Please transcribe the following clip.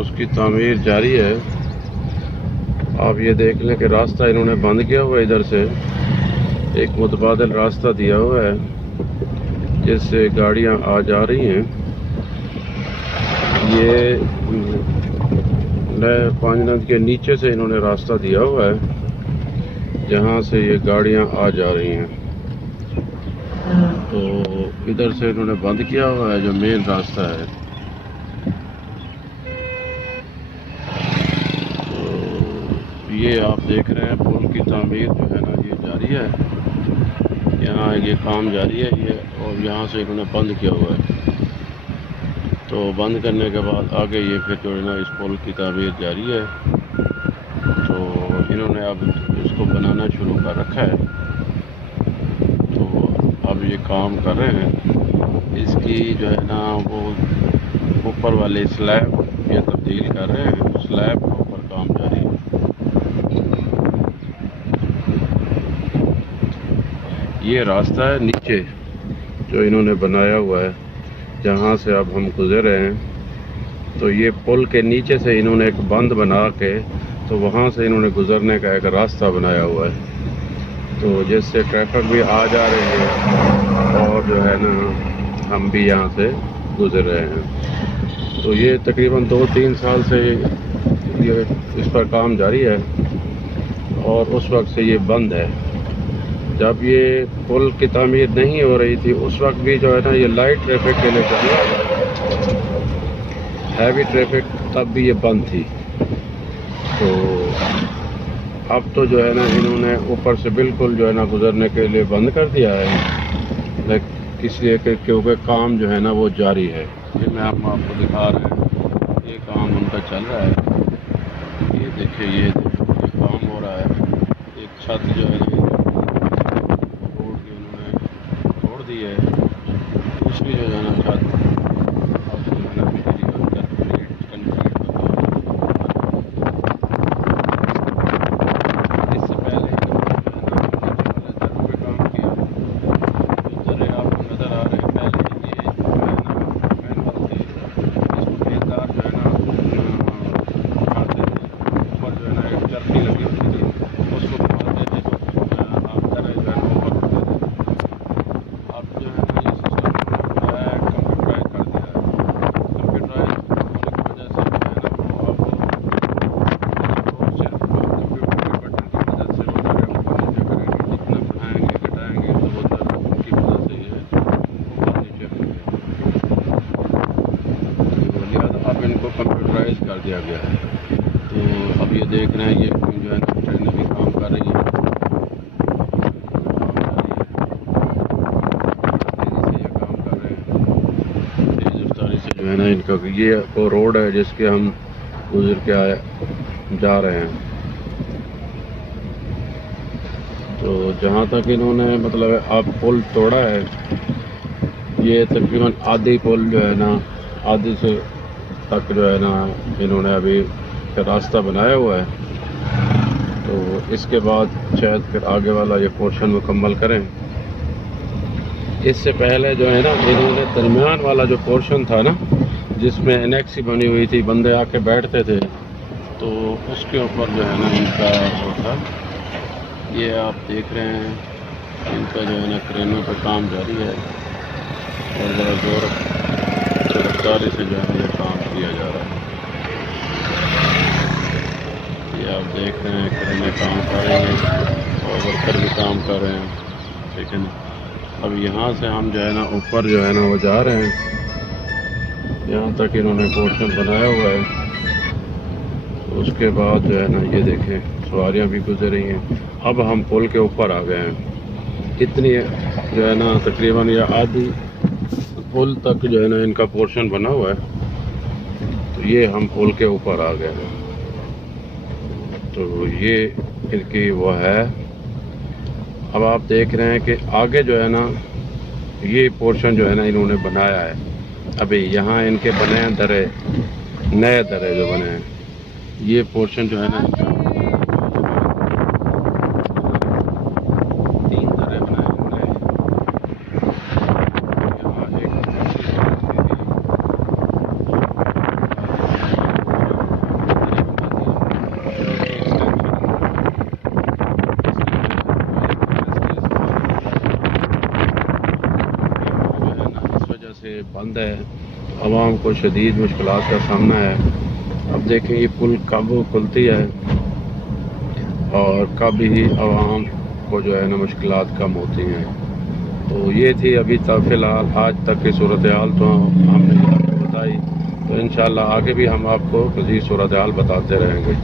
उसकी तामीर जारी है। आप ये देख लें कि रास्ता इन्होंने बंद किया हुआ है, इधर से एक मुतबादिल रास्ता दिया हुआ है जिससे गाड़ियां आ जा रही हैं। ये नए पांजनद के नीचे से इन्होंने रास्ता दिया हुआ है जहां से ये गाड़ियां आ जा रही हैं। तो इधर से इन्होंने बंद किया हुआ है जो मेन रास्ता है। तो ये आप देख रहे हैं पुल की तामीर जो है ना ये जारी है, यहाँ ये काम जारी है ये, और यहाँ से इन्होंने बंद किया हुआ है। तो बंद करने के बाद आगे ये फिर जो है ना इस पुल की तामीर जारी है। तो इन्होंने अब इसको बनाना शुरू कर रखा है। तो अब ये काम कर रहे हैं, इसकी जो है ना वो ऊपर वाले स्लैब ये तब्दील कर रहे हैं, स्लैब के ऊपर काम जारी है। ये रास्ता है नीचे जो इन्होंने बनाया हुआ है जहाँ से अब हम गुजर रहे हैं। तो ये पुल के नीचे से इन्होंने एक बंद बना के तो वहाँ से इन्होंने गुजरने का एक रास्ता बनाया हुआ है, तो जिससे ट्रैफिक भी आ जा रही है और जो है ना हम भी यहाँ से गुजर रहे हैं। तो ये तकरीबन 2-3 साल से ये इस पर काम जारी है और उस वक्त से ये बंद है। जब ये पुल की तामीर नहीं हो रही थी उस वक्त भी जो है ना ये लाइट ट्रैफिक के लिए चला, हैवी ट्रैफिक तब भी ये बंद थी। तो अब तो जो है ना इन्होंने ऊपर से बिल्कुल जो है ना गुजरने के लिए बंद कर दिया है, लेकिन इसलिए क्योंकि काम जो है ना वो जारी है। ये मैं आपको दिखा रहे हैं, ये काम उनका चल रहा है। ये देखिए ये काम हो रहा है। एक छत जो है ना रोड की उन्होंने छोड़ दी है, दूसरी जो है ना छत अब जो है ना बिजली का कंक्रीट इससे पहले पे काम किया। उधर आपको नज़र आ रहे हैं पहले ये जो है ना मैनुअल थे, इसको ठेकेदार जो है ना उठाते थे, ऊपर जो है ना एक चरखी लगी होती थी उसको घुमाते थे तो आप तरह जो है ना ऊपर उठते थे। अब जो है ना ये सिस्टम जो है कंप्यूटराइज कर दिया है। कंप्यूटराइज होने की वजह से जो है ना वो अब उसको सिर्फ कंप्यूटर के बटन की मदद से वो सारे ऊपर नीचे करेंगे, जितना बढ़ाएंगे घटाएंगे तो वो दर की मदद से ये ऊपर नीचे होंगे। तो लिहाजा अब इनको कंप्यूटराइज कर दिया गया है। तो अब ये देख रहे हैं ये जो है ना ट्रेनें भी काम कर रही है, जो है ना इनका ये वो रोड है जिसके हम गुजर के आए जा रहे हैं। तो जहाँ तक इन्होंने मतलब अब पुल तोड़ा है, ये तकरीबन आधी पुल जो है ना आधी से तक जो है ना इन्होंने अभी रास्ता बनाया हुआ है। तो इसके बाद शायद फिर आगे वाला ये पोर्शन मुकम्मल करें। इससे पहले जो है ना इन्होंने दरमियान वाला जो पोर्शन था ना जिसमें एनेक्सी बनी हुई थी, बंदे आके बैठते थे, तो उसके ऊपर जो है ना इनका वो था। ये आप देख रहे हैं इनका जो है ना क्रेनों पर काम जारी है और ज़रा जोर रफ्तारी से जो है ये काम किया जा रहा है। ये आप देख रहे हैं क्रेनें काम कर रही हैं और वर्कर भी काम कर रहे हैं, लेकिन अब यहाँ से हम जो है ना ऊपर जो है ना वो जा रहे हैं। यहाँ तक इन्होंने पोर्शन बनाया हुआ है। तो उसके बाद जो है ना ये देखें सवारियाँ भी गुजर रही हैं। अब हम पुल के ऊपर आ गए हैं। इतनी जो है ना तकरीबन या आधी पुल तक जो है ना इनका पोर्शन बना हुआ है। तो ये हम पुल के ऊपर आ गए हैं। तो ये इनकी वो है। अब आप देख रहे हैं कि आगे जो है ना ये पोर्शन जो है ना इन्होंने बनाया है। अभी यहाँ इनके बने हैं दरे, नए दरे जो बने हैं, ये पोर्शन जो है ना इनका 3 दरे बनाए हैं नए। यहाँ एक बंद है, आवाम को शदीद मुश्किलात का सामना है। अब देखें ये पुल कब खुलती है और कब ही आवाम को जो है ना मुश्किलात कम होती हैं। तो ये थी अभी तक फ़िलहाल आज तक की सूरत हाल, तो हमने आपको बताई। तो इंशाअल्लाह आगे भी हम आपको मज़ीद सूरत हाल बताते रहेंगे।